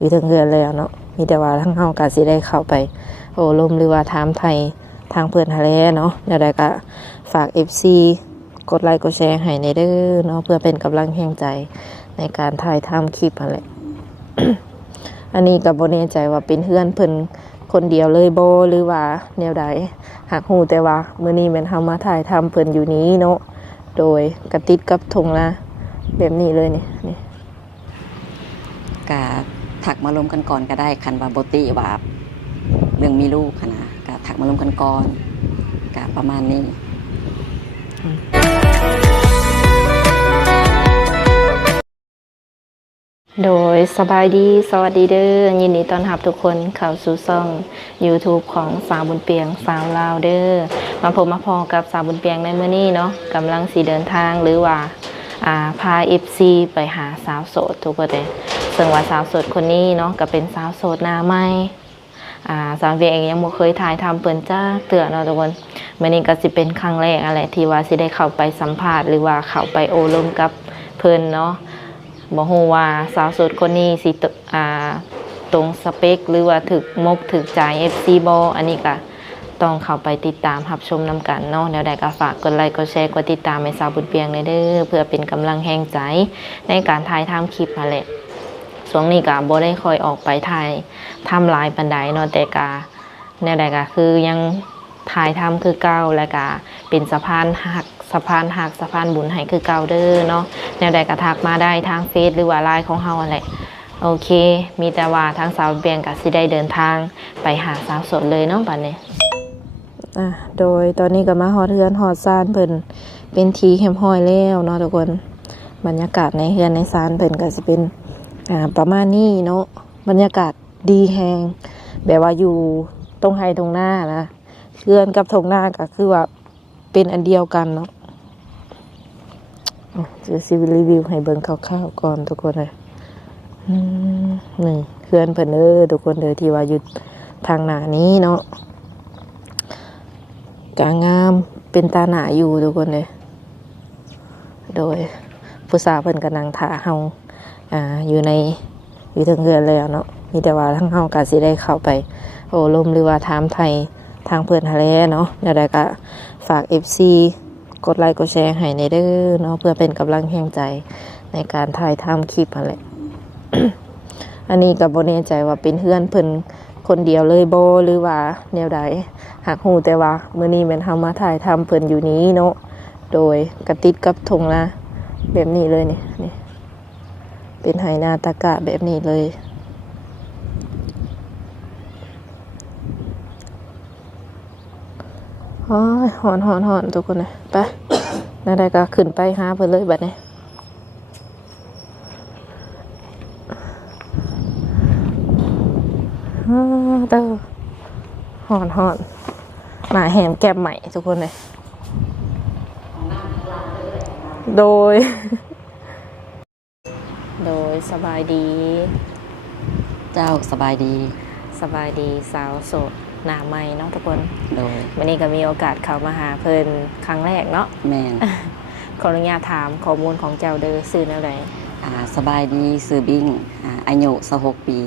อยู่ถึงเดือนแล้วเนาะมีแต่ว่าทั้งเฮาก็สิได้เข้าไปโอ้ลมหรือว่าถามไทยทางเพิ่นหาแลเนาะแล้วได้ก็ฝาก FC กดไลค์กดแชร์ให้ในเด้อเนาะเพื่อเป็นกำลังแห่งใจในการถ่ายทำคลิปนั่นแหละ อันนี้ก็บ่แน่ใจว่าเป็นเฮือนเพิ่นคนเดียวเลยบ่หรือว่าแนวใดหากฮู้แต่ว่ามื้อนี้แม่นเฮามาถ่ายทำเพิ่นอยู่นี้เนาะโดยกระติดกับทงนาแบบนี้เลยนี่ กะถักมาลมกันก่อนก็ได้คันว่าบ่ติว่าเรื่องมีลูกนะกะถักมาลมกันก่อนกะประมาณนี้โดยสบายดีสวัสดีเด้อยินดีต้อนรับทุกคนเข้าสู่ช่อง YouTube ของสาวบุญเปียงสาวลาวเด้อมาพบมาพอกับสาวบุญเปียงในมื้อนี้เนาะกำลังสิเดินทางหรือว่าพา FC ไปหาสาวโสดทุกคนเลยซึ่งว่าสาวโสดคนนี้เนาะก็เป็นสาวโสดหน้าใหม่สาวเปียงเองยังบ่เคยถ่ายทำเปิ้นจ้าเตือนเนาะทุกคนมื้อนี้ก็สิเป็นครั้งแรกอะไรที่ว่าสิได้เข้าไปสัมภาษณ์หรือว่าเข้าไปโอ้ลมกับเพิ่นเนาะบ่ฮู้ว่าสาวโสดคนนี้สิตรงสเปคหรือว่าถึกมกถึกใจ FC บ่อันนี้ก็ต้องเข้าไปติดตามรับชมนำกันเนาะแล้วได้ก็ฝากกดไลค์กดแชร์กดติดตามให้สาวบุญเปียงเด้อเพื่อเป็นกำลังแรงใจในการถ่ายทำคลิปนั่นแหละช่วงนี้ก็บ่ได้ค่อยออกไปถ่ายทำหลายปานใดเนาะแต่ก็แนวใดก็คือยังถ่ายทำคือเก่าแล้วก็เป็นสะพานหักสะพานบุญให้คือเก่าเด้อเนาะแนวใดก็ทักมาได้ทางเฟซหรือว่าไลน์ของเฮาอะไรโอเคมีแต่ว่าทางสาวเบียงก็สิได้เดินทางไปหาสาวโสดเลยเนาะบัดนี้โดยตอนนี้ก็มาฮอดเฮือนฮอดซ่านเพิ่นเป็นทีแคมห้อยแล้วเนาะทุกคนบรรยากาศในเฮือนในซ่านเพิ่นก็สิเป็นประมาณนี้เนาะบรรยากาศดีแฮงแบบว่าอยู่ตรงไฮตรงหน้านะเฮือนกับตรงหน้าก็คือว่าเป็นอันเดียวกันเนาะจะซีรีวิวให้เบิ่งคร่าวๆก่อนทุกคนเลยนี่เพื่อนเพิ่นทุกคนเลยที่ว่าอยู่ทางหน้านี้เนาะกางามเป็นตาหนาอยู่ทุกคนเลยโดยผู้สาวเพิ่นก็นั่งท่าเฮาอยู่ถึงเฮือนแล้วเนาะมีแต่ว่าทั้งเฮาก็สิได้เข้าไปโอ้ลมหรือว่าถามไทยทางเพิ่นหาแลเนาะแล้วได้ก็ฝาก FC กดไลค์กดแชร์ให้ในเด้อเนาะเพื่อเป็นกำลังแห่งใจในการถ่ายทำคลิปนั่นแหละ อันนี้ก็บ่แน่ใจว่าเป็นเฮือนเพิ่นคนเดียวเลยบ่หรือว่าแนวใดหากฮู้แต่ว่ามื้อนี้แม่นเฮามาถ่ายทำเพิ่นอยู่นี้เนาะโดยกระติดกับทงนาแบบนี้เลยนี่เป็นไหนาตะกะแบบนี้เลยหอนทุกคนเลยไปน่าได้ก็ขึ้นไปหาเพื่อนเลยแบบนี้เต้าหอนหมาแหมแก้มใหม่ทุกคนเลยโดยสบายดีเจ้าสบายดีสาวโสดหน้าใหม่เนาะทุกคนโดยวันนี้ก็มีโอกาสเข้ามาหาเพิ่นครั้งแรกเนาะแม่น ขออนุญาตถามข้อมูลของเจ้าเด้อซื้อแนวใดสบายดีซื้อบิ้งอายุ26 ปี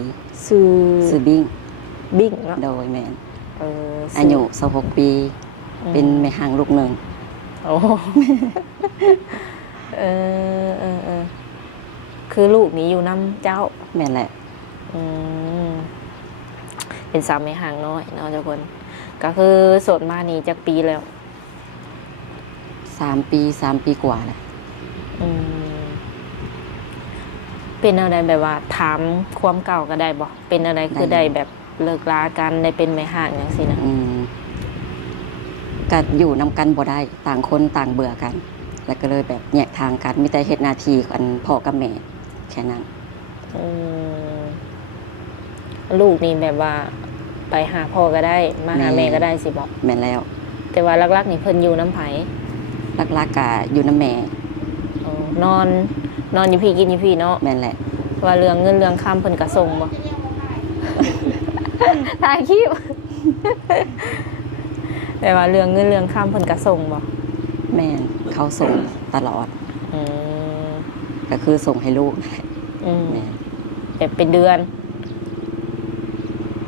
ซื้อบิ้งเนาะโดยแม่นอายุ26 ปีเป็นแม่ห่างลูกหนึ่งโอ้คือลูกนี้อยู่น้ำเจ้าแม่นแหละเป็นสาวแม่ห่างน้อยเนาะทุกคนก็คือโสดมานี่จากปีแล้ว3 ปีกว่าแหละเป็นอะไรแบบว่าถามความเก่าก็ได้บ่เป็นอะไรคือได้แบบเลิกลากันได้เป็นแม่ห่างอย่างสินะก็อยู่นำกันบ่ได้ต่างคนต่างเบื่อกันแล้วก็เลยแบบแยกทางกันมีแต่เฮ็ดหน้าที่กันพ่อกับแม่แค่นั้นลูกนี่แบบว่าไปหาพ่อก็ได้มาหาแม่ก็ได้สิบอกแม่นแล้วแต่ว่าลักๆนี่เพิ่นอยู่น้ำไผลักๆก็อยู่น้ำแม่นอนอยู่พี่กินอยู่พี่เนาะแม่นแหละว่าเรื่องเงินเรื่องคำเพิ่นก็ส่งบ่ ถ่ายคลิปแต่ว่าเรื่องเงินเรื่องคำเพิ่นก็ส่งบ่แม่นเขาส่งตลอดก็คือส่งให้ลูกแบบเป็นเดือน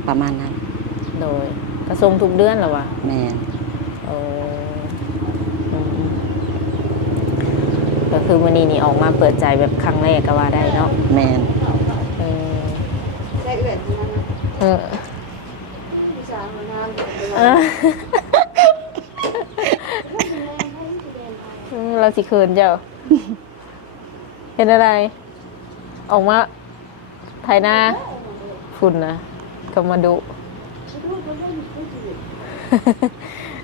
ประมาณนั้น โดยกระทรวงทุกเดือนเหรอวะ แม่น โอ้อืมก็คือวันนี้นี่ออกมาเปิดใจแบบครั้งแรกก็ว่าได้เนาะ แม่น เออ ได้เอื่อยนะนะ เออ ผู้สาวมานาน เออเราสิเขินเจ้า เห็นอะไร ออกมาไทยหน้าฝุ่นนะก็มาดู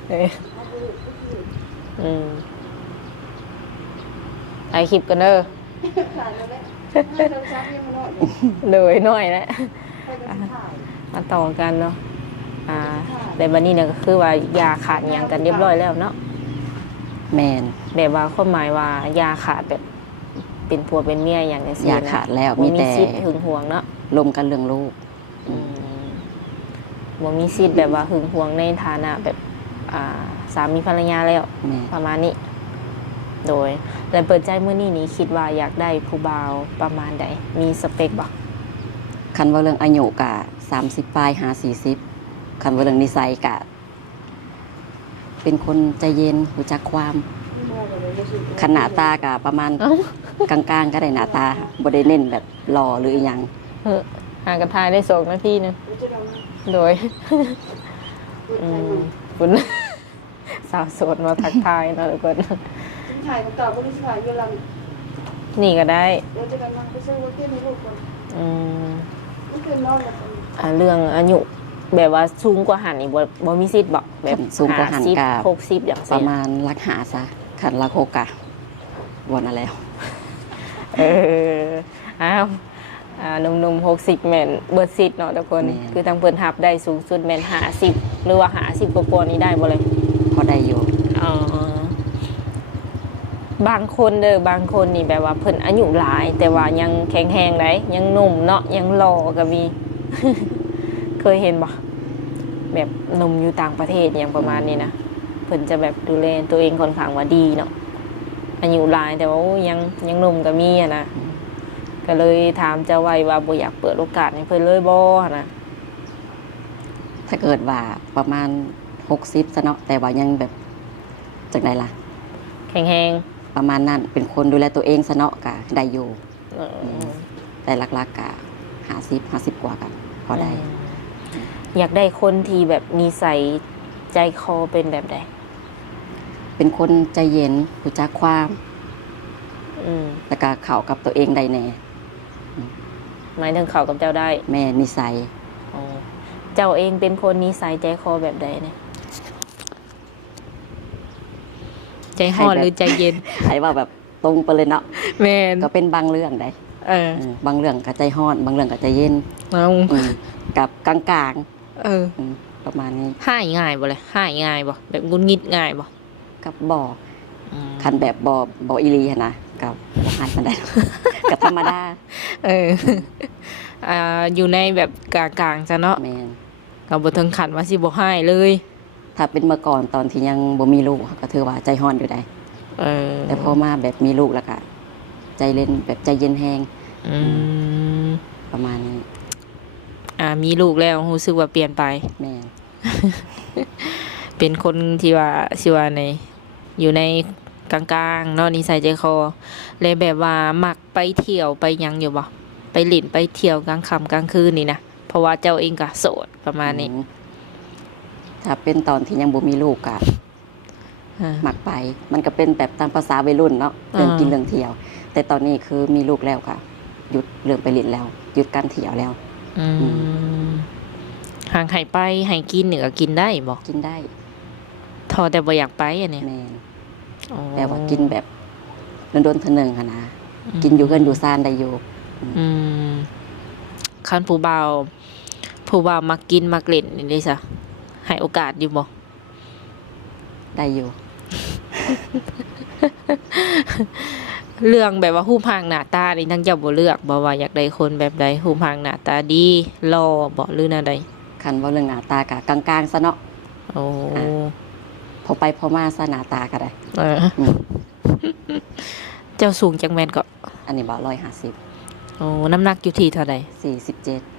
เอ้ยอืมไอคลิปกันเด้อ ขาดแล้วแหละเราซักยังมาหน่อย เลยหน่อยแล้ว ไปกันสุดท้าย มาต่อกันเนาะแต่บันนี้เนี่ยก็คือว่ายาขาดหยังกันเรียบร้อยแล้วเนาะ แม่น แบบว่าความหมายว่ายาขาดแบบเป็นผัวเป็นเมียอย่างนี้สิ ยาขาดแล้ว มี มีแต่ สิทธิ์หึงหวงเนาะ ลมกันเรื่องลูก บ่มีสิทธิ์แบบว่าหึงหวงในฐานะแบบสามีภรรยาแล้ว แม่น ประมาณนี้ โดยแต่เปิดใจเมื่อนี้คิดว่าอยากได้ผู้บ่าวประมาณใดมีสเปคบ่ คันว่าเรื่องอายุกะ30ปลาย50คันว่าเรื่องนิสัยกะ เป็นคนใจเย็นรู้จักความขนาดตากะประมาณ เอ้าก ลางๆก็ได้หน้าตาบ่ได้เน้นแบบหล่อหรืออีหยัง เออหากระทายได้2 นาทีนึงโดย คุณ สาวโสดมาทักทายเนาะทุกคน ถ่ายกับต่อผู้ชายเวลา นี่ก็ได้ เดี๋ยวจะกำลังไปซื้อรถเที่ยวในรูปคน อืม ไม่เคยนอนเลย เรื่องอายุแบบว่าสูงกว่าหันนี่บ่มีสิทธิ์บอกแบบ สูงกว่าหันกะ 60อย่าง ป เสี ระ ย มาณรักหาซะคันรักโคกะวันอะไรแล้ว เอออ้าวหนุ่มๆ60แม่นเบิดสิทธิ์เนาะทุกคน คือทางเพิ่นรับได้สูงสุดแม่น50หรือว่า50กว่าๆนี้ได้บ่เลย พอได้อยู่ อ๋อบางคนบางคนนี่แบบว่าเพิ่นอายุหลาย แต่ว่ายังแข็งแรงได้ยังหนุ่มเนาะยังหล่อก็มี เคยเห็นบ่แบบหนุ่มอยู่ต่างประเทศอย่างประมาณนี้นะเพิ่นจะแบบดูแลตัวเองค่อนข้างว่าดีเนาะอายุหลายแต่ว่าโอ้ยังหนุ่มก็มีอะนะก็เลยถามเจ้าไว้ว่าบ่อยากเปิดโอกาสให้เพิ่นเลยบ่นะ ถ้าเกิดว่าประมาณ60ซะเนาะแต่ว่ายังแบบจากไหนล่ะ แข็งแรง ประมาณนั้นเป็นคนดูแลตัวเองซะเนาะกะได้อยู่ เออ แต่หลักๆกะ50กว่ากันพอได้ อยากได้คนที่แบบนิสัยใจคอเป็นแบบใด เป็นคนใจเย็นรู้จักความ อืม แล้วก็เข้ากับตัวเองได้แน่ หมายถึงเขากับเจ้าได้ แม่นิสัย อ๋อเจ้าเองเป็นคนนิสัยใจคอแบบใดเนี่ยใจห่อนหรือใจเย็น ใครว่าแบบตรงไปเลยเนาะ แมน ก็เป็นบางเรื่องได้ เออ บางเรื่องก็ใจฮ้อนบางเรื่องก็ใจเย็น เอา กับกลาง เออ ๆประมาณนี้ หายง่ายบ่เลยหายง่ายบ่แบบงุนงิดง่ายบ่ กับบ่อ อืม คันแบบบ่อีหลีหั้นนะกับบ่หายปานใด กับธรรมดา เอออยู่ในแบบกลางๆจ้ะเนาะ แม่น ก็บ่ถึงขั้นว่าสิบ่หายเลย ถ้าเป็นเมื่อก่อนตอนที่ยังบ่มีลูกก็ถือว่าใจฮ้อนอยู่ได้ เออ แต่พอมาแบบมีลูกแล้วก็ใจเล่นแบบใจเย็นแฮง อืม ประมาณนี้ มีลูกแล้วรู้สึกว่าเปลี่ยนไป แม่น เป็นคนที่ว่าสิว่าในอยู่ในกลางๆเนาะนิสัยใจคอเลยแบบว่ามักไปเที่ยวไปหยังอยู่บ่ไปหลินไปเที่ยวกลางค่ำกลางคืนนี่นะเพราะว่าเจ้าเองก็โสดประมาณนี้ ถ้าเป็นตอนที่ยังบ่มีลูกก็ มักไป มันก็เป็นแบบตามภาษาวัยรุ่นเนาะเรื่องกินเรื่องเที่ยว แต่ตอนนี้คือมีลูกแล้วค่ะ หยุดเรื่องไปเล่นแล้ว หยุดการเที่ยวแล้ว ห่างไห้ไปไห้กินเนี่ยก็กินได้บ่ กินได้ ทอแต่บ่อยากไปอันนี้ แม่น อ๋อ แต่ว่ากินแบบโดนๆเทอนึงค่ะนะกินอยู่เฮือนอยู่ซ่านได้อยู่ อืมคันผู้บ่าวมักกินมักเล่นนี่เด้ซะให้โอกาสอยู่บ่ ได้อยู่ เรื่องแบบว่ารูปร่างหน้าตานี่ทั้งเจ้าบ่เลือกบ่ว่าอยากได้คนแบบใดรูปร่างหน้าตาดีหล่อบ่หรือแนวใด คันว่าเรื่องหน้าตากะกลางๆซะเนาะ โอ้ พอไปพอมาซะหน้าตาก็ได้ เออ อืม เจ้าสูงจังแม่นก็ อันนี้บ่150 โอ้น้ำหนักอยู่ที่เท่าใด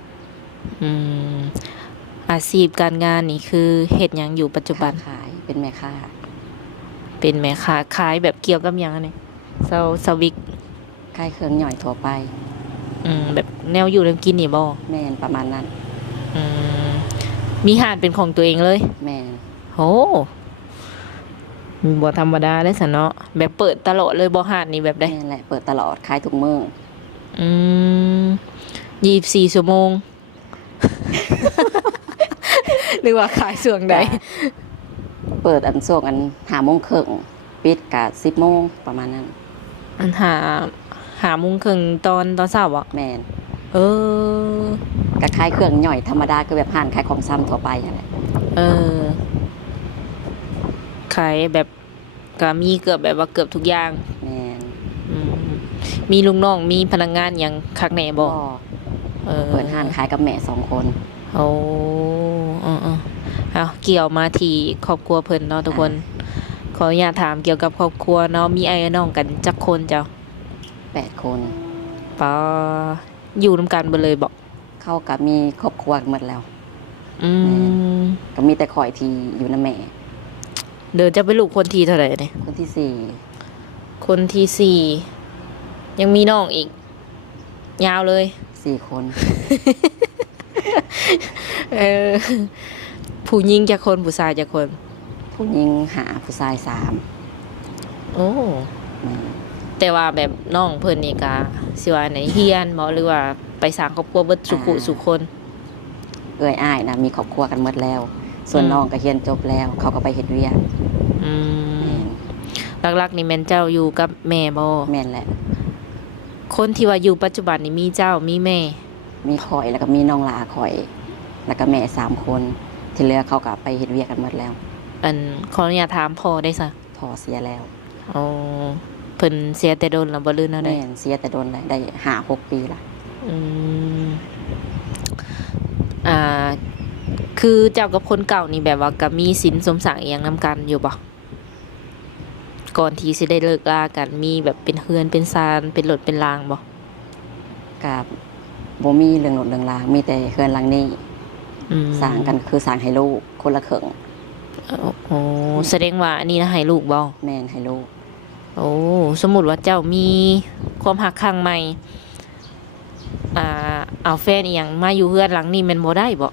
47 อืม อาชีพการงานนี่คือเฮ็ดหยังอยู่ปัจจุบัน ขายเป็นแม่ค้า เป็นแม่ค้าขายแบบเกี่ยวกับหยังอันนี้เซาวิก ขายเครื่องหน่อยทั่วไป แบบแนวอยู่แนวกินนี่บ่ แม่นประมาณนั้น อืมมีห้านเป็นของตัวเองเลย แม่น โหบ่ธรรมดาเด้ซะเนาะแบบเปิดตลอดเลยบ่ห้านนี่แบบใด แม่นแหละเปิดตลอดขายทุกมื้อ อืม24 ชั่วโมง หรือว่าขายส่วงใด เปิดอันช่วงอัน5:30นปิดกะ10:00นประมาณนั้น อันหาโมงครึ่งตอนเช้าอ่ะ แม่น เออ ก็ขายเครื่องหน่อยธรรมดาคือแบบห้านขายของซ้ำทั่วไปนั่นแหละ เออ ขายแบบก็มีเกือบแบบว่าเกือบทุกอย่าง แม่น อืมมีลูกน้องมีพนักงานอย่างคักแหน่บ่ ก็ เออ เปิดห้านขายกับแม่2 คน โอ้เอาเกี่ยวมาที่ครอบครัวเพิ่นเนาะทุกคน ขออนุญาตถามเกี่ยวกับครอบครัวเนาะมีไอ้น้องกันจักคนเจ้า 8 คน ปาอยู่นํกันเบิดเลยบ่ เขาก็มีครอบครัวหมดแล้ว อืม ก็มีแต่ข่อยที่อยู่นำแม่ เดี๋ยวจะเป็นลูกคนที่เท่าไหร่เนี่ย คนที่สี่ คนที่สี่ยังมีน้องอีก ยาวเลย 4 คน เออ ผู้หญิงจะคนผู้ชายจะคน ผู้หญิงหาผู้ชาย3 โอ้แต่ว่าแบบน้องเพิ่นนี่ก็สิว่าไหนเฮียนบ่หรือว่าไปสร้างครอบครัวเบิดสุขุสุคน เอ้ยอ้ายนะมีครอบครัวกันหมดแล้ว ส่วนน้องก็เรียนจบแล้ว เขาก็ไปเฮ็ดเวียก อืม แม่น หลักๆนี่แม่นเจ้าอยู่กับแม่บ่ แม่นแหละ คนที่ว่าอยู่ปัจจุบันนี่มีเจ้ามีแม่ มีข่อยแล้วก็มีน้องหลาข่อย แล้วก็แม่3 คน ที่เหลือเขาก็ไปเฮ็ดเวียกกันหมดแล้ว อันขออนุญาตถามพ่อได้ซะ พ่อเสียแล้ว อ๋อเพิ่นเสียแต่โดนแล้วบ่ลืนเอาได้ แม่นเสียแต่โดนแล้วได้5-6 ปีละ อืมอ่า คือเจ้ากับคนเก่านี่แบบว่าก็มีสินสมศักดิ์อหย่างนำกันอยู่บ่ก่อนที่สิได้เลิกลากันมีแบบเป็นเฮือนเป็นซานเป็นรถเป็นรางบ่ กับบ่มีเรื่องรถเรื่องรางมีแต่เฮือนหลังนี้ อืม สร้างกันคือสร้างให้ลูกคนละครึ่ง โอ้แสดงว่าอันนี้นะให้ลูกบ่ แม่นให้ลูก โอ้สมมุติว่าเจ้ามีความหักข้างใหม่ เอาแฟนอีหยังมาอยู่เฮือนหลังนี้แม่นบ่ได้บ่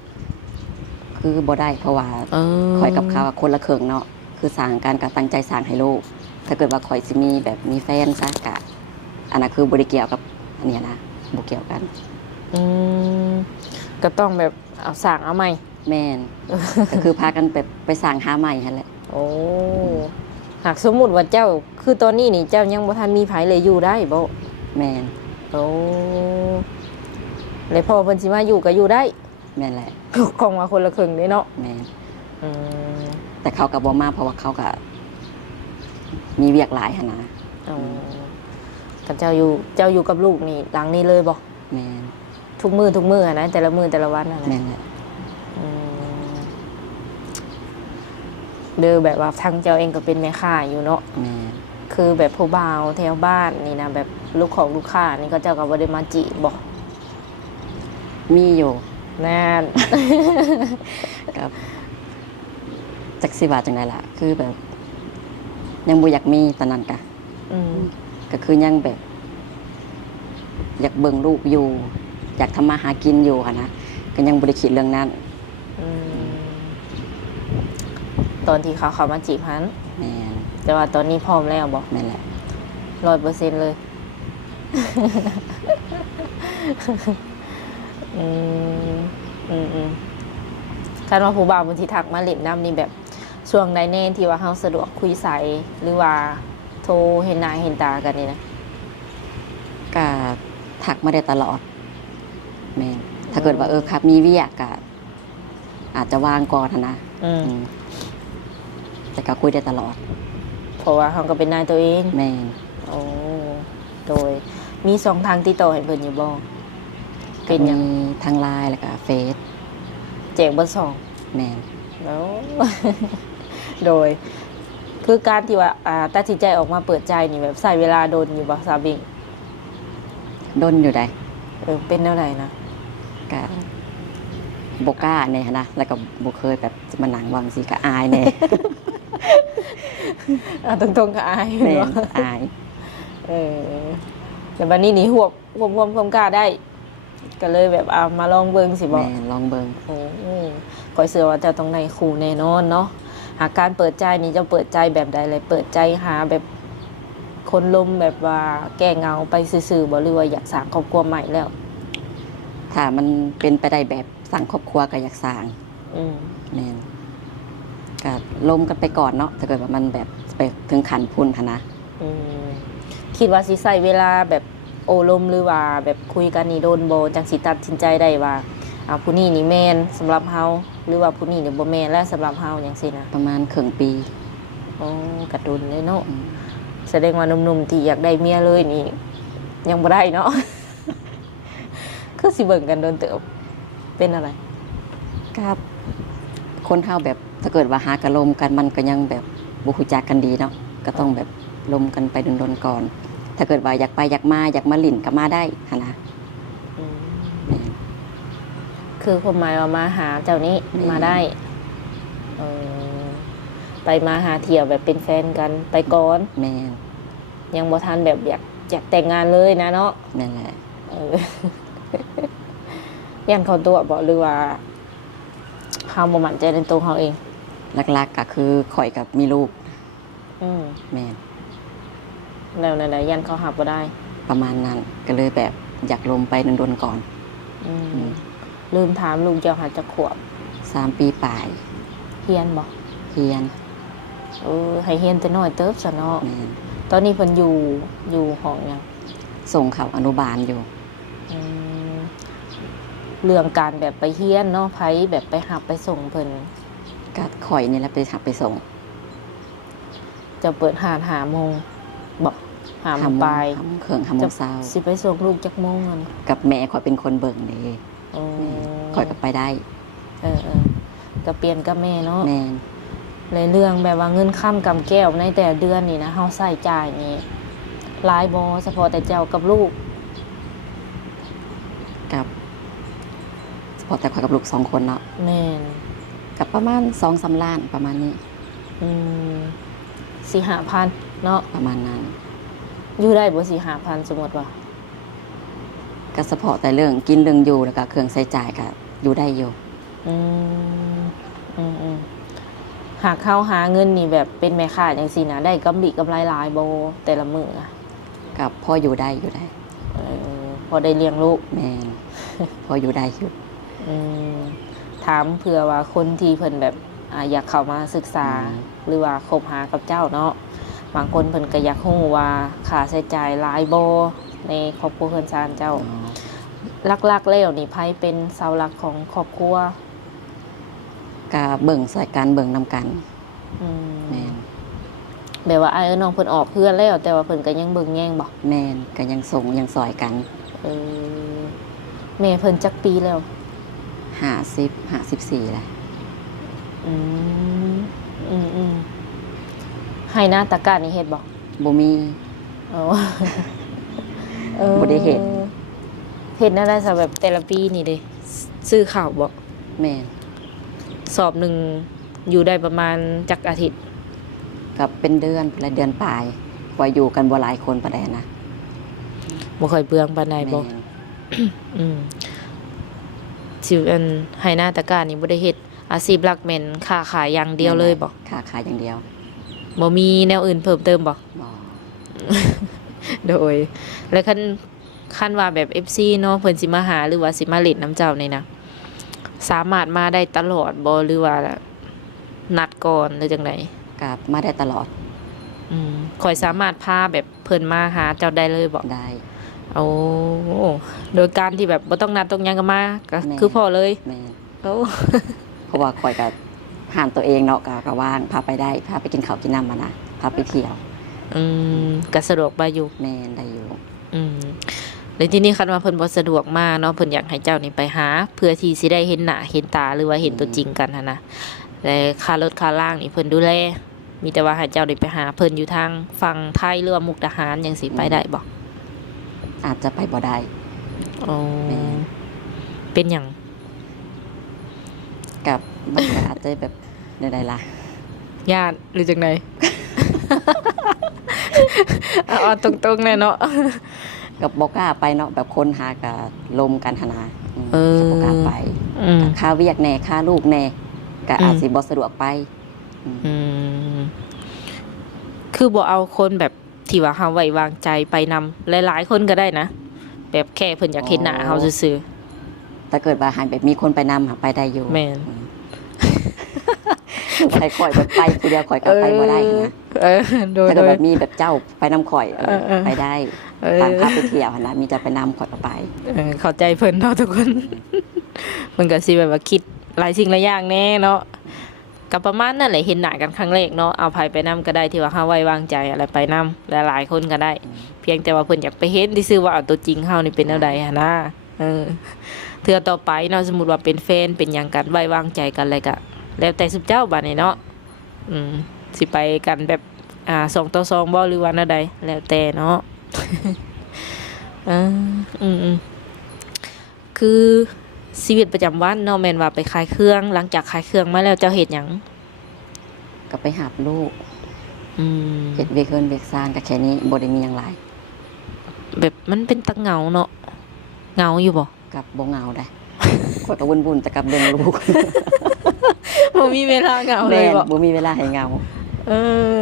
คือบ่ได้เพราะว่า เออ ข่อยกับเขาอะคนละครึ่งเนาะคือสร้างกันก็ตั้งใจสร้างให้ลูก ถ้าเกิดว่าข่อยสิมีแบบมีแฟนซะกะอันนั้นคือบ่ได้เกี่ยวกับอันเนี้ยนะบ่เกี่ยวกัน อืมก็ต้องแบบเอาสร้างเอาใหม่ แม่น ก็คือพากันไปสร้างหาใหม่หั่นแหละ โอ้หากสมมุติว่าเจ้าคือตอนนี้นี่เจ้ายังบ่ทันมีไผเลยอยู่ได้บ่ แม่น โอ้เลยพอเพิ่นสิมาอยู่ก็อยู่ได้ แม่นแหละ ของว่าคนละครึ่งเด้เนาะ แม่น อืม แต่เขาก็บ่มาเพราะว่าเขาก็มีเวียกหลายหั่นนะ อ๋อแต่เจ้าอยู่กับลูกนี่หลังนี้เลยบ่ แม่น ทุกมื้ออะนะแต่ละมื้อแต่ละวันอะนะ แม่นแหละ อืมเด้อแบบว่าทางเจ้าเองก็เป็นแม่ค้าอยู่เนาะ แม่น คือแบบผู้บ่าวแถวบ้านนี่นะแบบลูกของลูกค้านี่ก็เจ้าก็บ่ได้มาจีบบ่ มีอยู่ แน่น กับจักสิว่าจังไดล่ะ คือแบบ ยังบ่อยากมีตอนนั้นกะ อืม ก็คือยังแบบ อยากเบิ่งลูกอยู่ อยากทำมาหากินอยู่ค่ะนะก็ยังบ่ได้คิดเรื่องนั้น อืมตอนที่เขามาจีบหัน แม่น แต่ว่าตอนนี้พร้อมแล้วบ่ แม่นแหละ 100%เลย อืมคันว่าผู้บ่าวบางทีทักมาเล่นน้ำนี่แบบช่วงใดแน่ที่ว่าเฮาสะดวกคุยใสหรือว่าโทรเห็นหน้าเห็นตากันนี่นะ ก็ทักมาได้ตลอด แม่นถ้าเกิดว่าครับมีเวียกก็อาจจะวางก่อนหั้นนะ อืม อืมแต่ก็คุยได้ตลอด เพราะว่าเฮาก็เป็นนายตัวเอง แม่น โอ้โดยมี2ทางติดต่อให้เพิ่นอยู่บ่เป็นหยัง มีทางไลน์แล้วก็เฟซ แจกเบอร์2 แม่น แล้ว โดย คือการที่ว่าตัดสินใจออกมาเปิดใจนี่แบบใช้เวลาโดนอยู่บ่ซาบิง ดนอยู่ใด เป็นแนวใดนะ ก็ บ่กล้าแน่นะแล้วก็บ่เคยแบบจะมานั่งวางสิก็อายแน่ ตรงๆก็อาย แม่น เนาะ อาย แต่บัดนี้นี่หวบความกล้าได้ ก็เลยแบบเอามาลองเบิ่งสิบ่ แม่นลองเบิ่ง โอ้ข่อยเชื่อว่าเจ้าต้องในครูแน่นอนเนาะหากการเปิดใจนี่เจ้าเปิดใจแบบใดเลยเปิดใจหาแบบคนลมแบบว่าแก้เหงาไปซื่อๆบ่หรือว่าอยากสร้างครอบครัวใหม่แล้ว ถ้ามันเป็นไปได้แบบสร้างครอบครัวก็อยากสร้าง อืม แม่นก็ลมกันไปก่อนเนาะถ้าเกิดว่ามันแบบไปถึงขันพุ่นหั้นนะ อืมคิดว่าสิใช้เวลาแบบโอลมหรือว่าแบบคุยกันนี่โดนบ่จังสิตัดสินใจได้ว่าผู้นี้นี่แม่นสำหรับเฮาหรือว่าผู้นี้นี่บ่แม่นและสำหรับเฮาจังซี่นะ ประมาณครึ่งปี อ๋อกระตุนเลยเนาะ อืม แสดงว่าหนุ่มๆที่อยากได้เมียเลยนี่ ยังบ่ได้เนาะ คือสิเบิ่งกันโดนเติบเป็นอะไร ครับคนเฮาแบบถ้าเกิดว่าหากระลมกันมันก็ยังแบบบ่ฮู้จักกันดีเนาะก็ต้องแบบลมกันไปดนๆก่อน ถ้าเกิดว่าอยากไปอยากมาหลิ่นก็มาได้หันนะ อืม แม่น คือความหมายว่ามาหาเจ้านี้ อืม มาได้เออไปมาหาเที่ยวแบบเป็นแฟนกันไปก่อน แม่น ยังบ่ทันแบบอยากแต่งงานเลยนะเนาะ นั่นแหละ เออ ยันเขาตัวบ่หรือว่าเฮาบ่มั่นใจในตัวเฮาเอง หลักๆก็คือข่อยกับมีลูก อืม แม่น แล้วนั่นแหละยันเขาหับบ่ได้ ประมาณนั้นก็เลยแบบอยากลมไปดนๆก่อน อืม อืม ลืมถามลูกเจ้าหาจะขวบ 3 ปีปลาย เฮียนบ่ เฮียน ให้เฮียนแต่น้อยเติบซะเนาะ แม่น ตอนนี้เพิ่นอยู่ห้องหยัง ส่งเขาอนุบาลอยู่ อืมเรื่องการแบบไปเฮียนเนาะไผแบบไปหับไปส่งเพิ่น ก็ข่อยนี่แหละไปหับไปส่ง จะเปิดหาโมงบอกหาโมงปลาย 5 โมงครึ่ง5 โมงเช้า สิไปส่งลูกจักโมงอันนี้ กับแม่ข่อยเป็นคนเบิ่งเด้ อ๋อ ข่อยก็ไปได้ เออก็เปลี่ยนกับแม่เนาะ แม่น ในเรื่องแบบว่าเงินค่ำกำแก้วในแต่ละเดือนนี่นะเฮาใช้จ่ายนี่หลายบ่เฉพาะแต่เจ้ากับลูก กับเฉพาะแต่ข่อยกับลูก2 คนเนาะ แม่น กับประมาณ 2-3 ล้านประมาณนี้ อืมสี่ห้าพันเนาะ ประมาณนั้น อยู่ได้บ่สี่ห้าพันสมมติว่า ก็เฉพาะแต่เรื่องกินเรื่องอยู่แล้วก็เครื่องใช้จ่ายก็อยู่ได้อยู่ อืมหากเข้าหาเงินนี่แบบเป็นแม่ค้าจังซี่นะได้กำไรหลายบ่แต่ละมื้ออะ กับพ่ออยู่ได้อยู่ได้ พอได้เลี้ยงลูก แม่น พ่ออยู่ได้อยู่ อืมถามเผื่อว่าคนที่เพิ่นแบบอยากเข้ามาศึกษา หรือว่าคบหากับเจ้าเนาะบางคนเพิ่นก็อยากรู้ว่าค่าใช้จ่ายหลายบ่ในครอบครัวเพิ่นซานเจ้า หลักๆแล้วนี่ไผเป็นเสาหลักของครอบครัว ก็เบิ่งใส่กันเบิ่งนำกัน อืม แม่น แบบว่าน้องเพิ่นออกเพื่อนแล้วแต่ว่าเพิ่นก็ยังเบิ่งแย่งบ่ แม่นก็ยังส่งยังซอยกัน เออแม่เพิ่นจักปีแล้ว 54แหละ อืมให้หน้าตะกร้านี่เฮ็ดบ่ บ่มี อ๋อ บ่ได้เฮ็ด เฮ็ดนั่นได้ซะแบบแต่ละปีนี่เด้ซื้อข้าวบ่ แม่น สอบหนึ่งอยู่ได้ประมาณจักอาทิตย์ กับเป็นเดือนละเดือนปลายว่าอยู่กันบ่หลายคนปานใดนะ บ่ค่อยเปลืองปานใดบ่ แม่น อืมสิอันให้หน้าตะกร้านี่บ่ได้เฮ็ดอาชีพหลักแม่นค้าขายอย่างเดียวเลยบ่ ค้าขายอย่างเดียว บ่มีแนวอื่นเพิ่มเติมบ่ บ่ โดยแล้วคันว่าแบบ FC เนาะเพิ่นสิมาหาหรือว่าสิมาเล่นน้ำเจ้านี่นะสามารถมาได้ตลอดบ่หรือว่านัดก่อนหรือจังได ก็มาได้ตลอด ข่อยสามารถพาแบบเพิ่นมาหาเจ้าได้เลยบ่ ได้ โอ้โดยการที่แบบบ่ต้องนัดต้องหยังก็มาก็ แม่ คือพอเลย แม่น โอ้ เพราะว่าข่อยก็หานตัวเองเนาะก็ว่างพาไปได้พาไปกินข้าวกินน้ำมานะพาไปเที่ยว ก็สะดวกไปอยู่ แม่นได้อยู่ แล้วทีนี้คันว่าเพิ่นบ่สะดวกมาเนาะเพิ่นอยากให้เจ้านี่ไปหา เพื่อที่สิได้เห็นหน้าเห็นตาหรือว่าเห็นตัวจริงกันหันนะและค่ารถค่าล่างนี่เพิ่นดูแลมีแต่ว่าให้เจ้าได้ไปหาเพิ่นอยู่ทางฝั่งไทยหรือว่ามุกดาหารจังสิไปได้บ่ อาจจะไปบ่ได้ อ๋อ แม่ เป็นหยัง กับมันก็อาจจะแบบใดๆล่ะ ญาติหรือจังได เอาตรงๆแน่เนาะ กับบ่กล้าไปเนาะแบบคนหากับลมกันหนาก็บ่กล้าไป อืม ก็ค่าเวียกแน่ค่าลูกแน่ก็อาจสิบ่สะดวกไป อืมคือบ่เอาคนแบบที่ว่าเฮาไว้วางใจไปนำหลายๆคนก็ได้นะแบบแค่เพิ่นอยากเห็นหน้าเฮาซื่อ แต่เกิดว่าหายแบบมีคนไปนำหาไปได้อยู่ แม่น ใครข่อยแบบไปผู้เดียวข่อยก็ไปบ่ได้นะ เออโดย ถ้าเกิดแบบมีแบบเจ้าไปนำข่อย ไปได้ เออ ตามพาไปเที่ยวหั่นล่ะมีจะไปนำข่อยก็ไป เข้าใจเพิ่นเนาะทุกคน เพิ่นก็สิแบบว่าคิดหลายสิ่งหลายอย่างแน่เนาะก็ประมาณนั่นแหละเห็นหน้ากันครั้งแรกเนาะเอาไผไปนำก็ได้ที่ว่าเฮาไว้วางใจอะไรไปนำหลายๆคนก็ได้ เพียงแต่ว่าเพิ่นอยากไปเห็นซื่อๆว่าเอาตัวจริงเฮานี่เป็นแนวใดหันนะเทื่อต่อไปเนาะสมมุติว่าเป็นแฟนเป็นหยังกันไว้วางใจกันอะไรก็แล้วแต่สุเจ้าบัดนี้เนาะสิไปกันแบบ2 ต่อ 2บ่หรือว่าแนวใดแล้วแต่เนาะ คือชีวิตประจำวันเนาะแม่นว่าไปขายเครื่องหลังจากขายเครื่องมาแล้วเจ้าเฮ็ดหยัง ก็ไปหาลูก อืม เฮ็ดเวกเฮินเวกซานก็แค่นี้บ่ได้มีหยังหลาย แบบมันเป็นตะเหงาเนาะเหงาอยู่บ่ กับบ่เหงาได้ ข่อยก็วุ่นๆแต่กับเรื่องลูก บ่มีเวลาเหงาเล แม่ ย น บ่ บ่มีเวลาให้เหงา เออ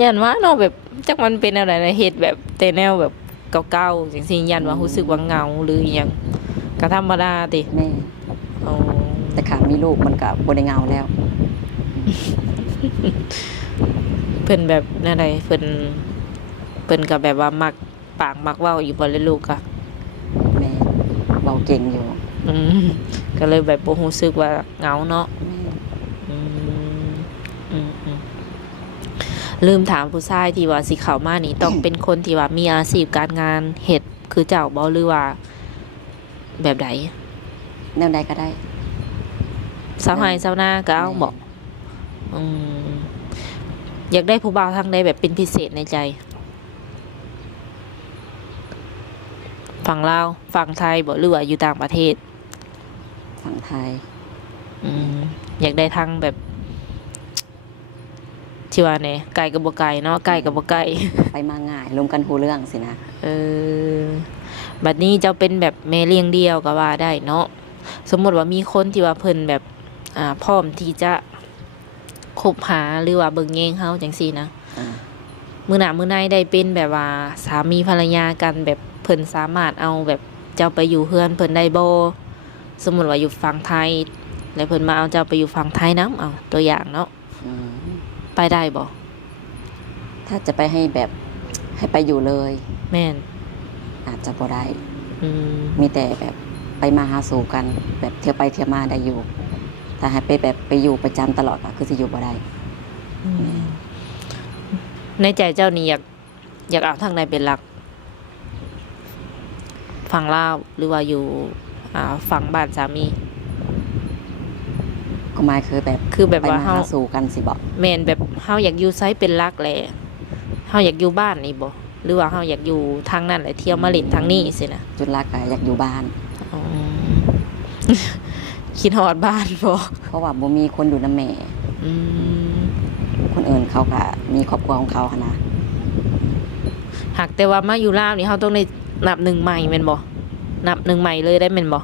ยันว่าเนาะแบบจักมันเป็นอะไรนะเฮ็ดแบบแต่แนวแบบเก่าๆจังซี่ยันว่ารู้สึกว่าเหงาหรืออิหยังก็ธรรมดาติ แม่ อ๋อ แต่ขามีลูกมันก็บ่ได้เหงาแล้ว เพิ่นแบบแนวใดเพิ่นก็แบบว่ามักปากมักเว้าอยู่บ่เลยลูกอะ แม่เว้าเก่งอยู่ อืมก็เลยแบบบ่รู้สึกว่าเหงาเนาะ แม่ อืมลืมถามผู้ชายที่ว่าสิเข้ามานี่ ต้องเป็นคนที่ว่ามีอาชีพการงานเฮ็ดคือเจ้าบ่หรือว่า แบบใด แนวใดก็ได้ สาวไห้สาวนาก็เอาบ่อืมอยากได้ผู้บ่าวทางใดแบบเป็นพิเศษในใจ ฝั่งลาวฝั่งไทยบ่หรือว่าอยู่ต่างประเทศ ฝั่งไทย อยากได้ทางแบบที่ว่าเนี่ยไกลกับบ่ไกลเนาะไกลกับบ่ไกล ไปมาง่ายรวมกันฮู้เรื่องสินะ เออบัดนี้เจ้าเป็นแบบแม่เลี้ยงเดี่ยวก็ว่าได้เนาะสมมติว่ามีคนที่ว่าเพิ่นแบบพร้อมที่จะคบหาหรือว่าเบิ่งแยงเฮาจังซี่นะ อ่า มื้อหน้ามื้อในได้เป็นแบบว่าสามีภรรยากันแบบเพิ่นสามารถเอาแบบเจ้าไปอยู่เฮือนเพิ่นได้บ่สมมุติว่าอยู่ฝั่งไทย แล้วเพิ่นมาเอาเจ้าไปอยู่ฝั่งไทยนำเอาตัวอย่างเนาะ อืม ไปได้บ่ ถ้าจะไปให้แบบให้ไปอยู่เลย แม่น อาจจะบ่ได้ อืม มีแต่แบบไปมาหาสู่กัน แบบเที่ยวไปเที่ยวมาได้อยู่ ถ้าให้ไปแบบไปอยู่ประจำตลอดก็คือสิอยู่บ่ได้ ในใจเจ้านี่อยากเอาทางใดเป็นหลัก ฝั่งลาวหรือว่าอยู่ฝั่งบ้านสามี ก็หมายคือแบบ คือแบบ ไป ว่า มา เฮา หาสู่กันสิบอก แม่นแบบเฮาอยากอยู่ไสเป็นหลักแหละเฮาอยากอยู่บ้านนี่บ่หรือว่าเฮาอยากอยู่ทางนั้นแหละเที่ยวมาเล่นทางนี้สินะ จุดรักก็อยากอยู่บ้าน อ๋อ คิดฮอดบ้านบ่ เพราะว่าบ่มีคนอยู่นำแม่ อืม คนอื่นเขาก็มีครอบครัวของเขาหั้นนะ หากแต่ว่ามาอยู่ลาวนี่เฮาต้องได้นับหนึ่งใหม่แม่นบ่นับหนึ่งใหม่เลยได้แม่นบ่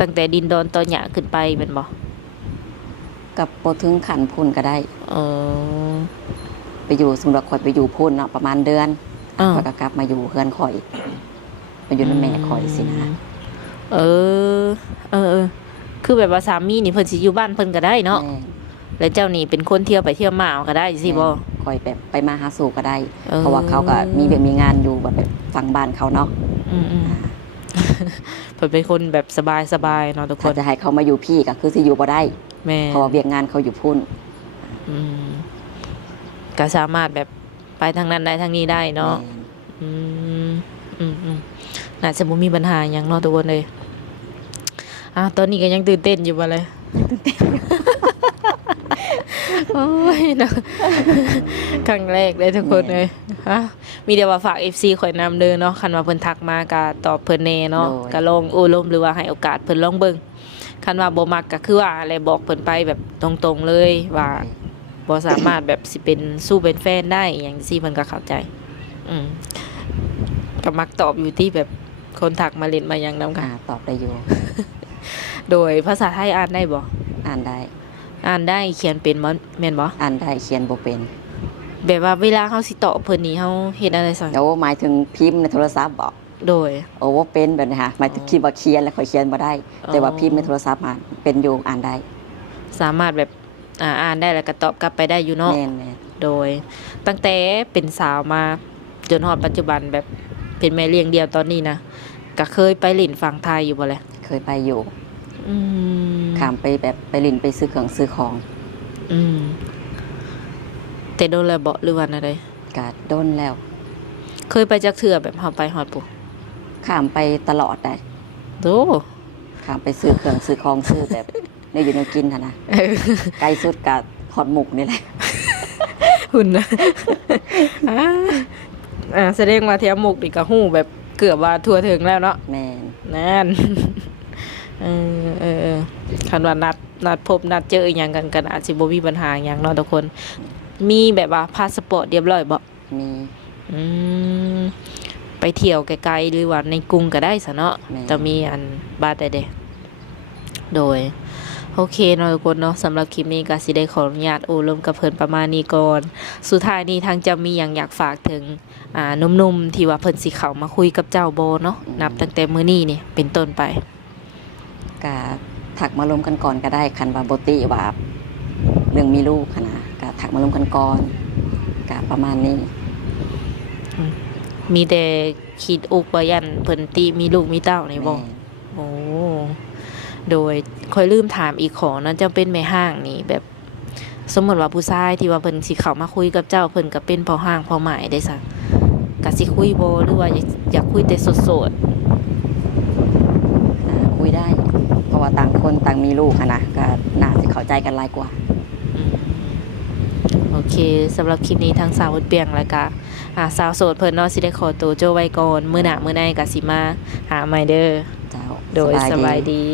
ตั้งแต่ดินดอนตอนหยาขึ้นไปแม่นบ่ กับบ่ถึงขันพุ่นก็ได้ เออ ไปอยู่สมมุติว่าข่อยไปอยู่พุ่นเนาะประมาณเดือน อ้าว ข่อยก็กลับมาอยู่เฮือนข่อยไปอยู่นำแม่ข่อยสินะ เออ คือแบบว่าสามีนี่เพิ่นสิอยู่บ้านเพิ่นก็ได้เนาะ แม่ แล้วเจ้านี่เป็นคนเที่ยวไปเที่ยวมาเอาก็ได้สิบ่ ข่อยแบบไปมาหาสู่ก็ได้ เออ เพราะว่าเขาก็มีเวียกมีงานอยู่แบบฝั่งบ้านเขาเนาะ อืม อ่า เพิ่นเป็นคนแบบสบายๆเนาะทุกค ถ้าน จะให้เขามาอยู่พี่ก็คือสิอยู่บ่ได้ แม่ เพราะว่าเวียกงานเขาอยู่พุ่น อืมก็สามารถแบบไปทางนั้นได้ทางนี้ได้เนาะ แม่ อืมน่าจะบ่มีปัญหาหยังเนาะทุกคนเลยตอนนี้ก็ยังตื่นเต้นอยู่บ่เลย โอ้ยเนาะครั้งแรกเลยทุกคนเลยมีเดียวว่าฝาก FC ข่อยนำเด้อเนาะคันว่าเพิ่นทักมาก็ตอบเพิ่นแน่เนาะก็ลองโอ้ลมหรือว่าให้โอกาสเพิ่นลองเบิ่ง คันว่าบ่มักก็คือว่าอะไรบอกเพิ่นไปแบบตรงๆเลยว่าบ่สามารถแบบสิเป็นสู้เป็นแฟนได้อหย่างซี่เพิ่นก็เข้าใจ อืมก็มักตอบอยู่ที่แบบคนถักมาเล่นมาหยังนำค่ะ ตอบได้อยู่ โดยภาษาไทยอ่านได้บ่ อ่านได้ อ่านได้เขียนเป็นบ่แม่นบ่ อ่านได้เขียนบ่เป็น แบบว่าเวลาเฮาสิตอบเพิ่นนี่เฮาเฮ็ดอะไรซั่น โอ้หมายถึงพิมพ์ในโทรศัพท์บอก โดย โอ้ว่าเป็นแบบนี้ค่ะหมายถึงคิดว่าเขียนแล้วค่อยเขียนบ่ได้ แต่ว่าพิมพ์ในโทรศัพท์มาเป็นอยู่อ่านได้ สามารถแบบอ่านได้แล้วก็ตอบกลับไปได้อยู่เนาะ แม่น โดยตั้งแต่เป็นสาวมาจนฮอดปัจจุบันแบบเป็นแม่เลี้ยงเดี่ยวตอนนี้นะก็เคยไปเล่นฝั่งไทยอยู่บ่แหละ เคยไปอยู่ อืม ข้ามไปแบบไปลินไปซื้อเครื่องซื้อของ อืมแต่โดนแล้วบ่หรือว่าอะไร กาดด้นแล้ว เคยไปจักเทื่อแบบเฮาไปฮอดปุ๊ ข้ามไปตลอดได้ โต ข้ามไปซื้อเครื่องซื้อของซื้อแบบในอยู่ในกินนะไกลสุดกับฮอดหมุกนี่แหละ หุ่นนะ แสดงว่าเที่ยวมุกนี่ก็ฮู้แบบเกือบว่าทั่วถึงแล้วเนาะ แม่น นั่น คันว่านัดพบนัดเจออหย่างกันอาจสิบ่มีปัญหาหยังเนาะทุกคน มีแบบว่าพาสปอร์ตเรียบร้อยบ่ มี อืมไปเที่ยวไกลๆหรือว่าในกรุงก็ได้ซะเนาะจะมีอันบาดได้เด้โดย โอเคเนาะทุกคนเนาะสำหรับคลิปนี้ก็สิได้ขออนุญาตโอ้ลมกับเพิ่นประมาณนี้ก่อน สุดท้ายนี้ทางจะมีหยังอยากฝากถึงหนุ่มๆที่ว่าเพิ่นสิเข้ามาคุยกับเจ้าบ่เนาะนับตั้งแต่มื้อนี้นี่เป็นต้นไป กาถักมาลมกันก่อนก็ได้คันว่าบ่ติว่าเรื่องมีลูกหั้นนะกาถักมาลมกันก่อนกาประมาณนี้ มีแต่คิดอุกว่ายันเพิ่นติมีลูกมีเต้านี่บ่ แม่น โอ้โดยค่อยลืมถามอีกของนั้นจะเป็นแม่ห้างนี่แบบ สมมติว่าผู้ชายที่ว่าเพิ่นสิเข้ามาคุยกับเจ้าเพิ่นก็เป็นพ่อห้างพ่อหมายได้ซะก็สิคุยบ่หรือว่าอยากคุยแต่โสด คุยได้ เพราะว่าต่างคนต่างมีลูกหั้นนะก็น่าจะเข้าใจกันหลายกว่า ๆโอเคสำหรับคลิปนี้ทางสาววุฒิเปียงแล้วก็สาวโสดเพิ่นเนาะสิได้ขอตัวโจไว้ก่อนมื้อหน้ามื้อในก็สิมาหาใหม่เด้อ เจ้า โดยสบายดี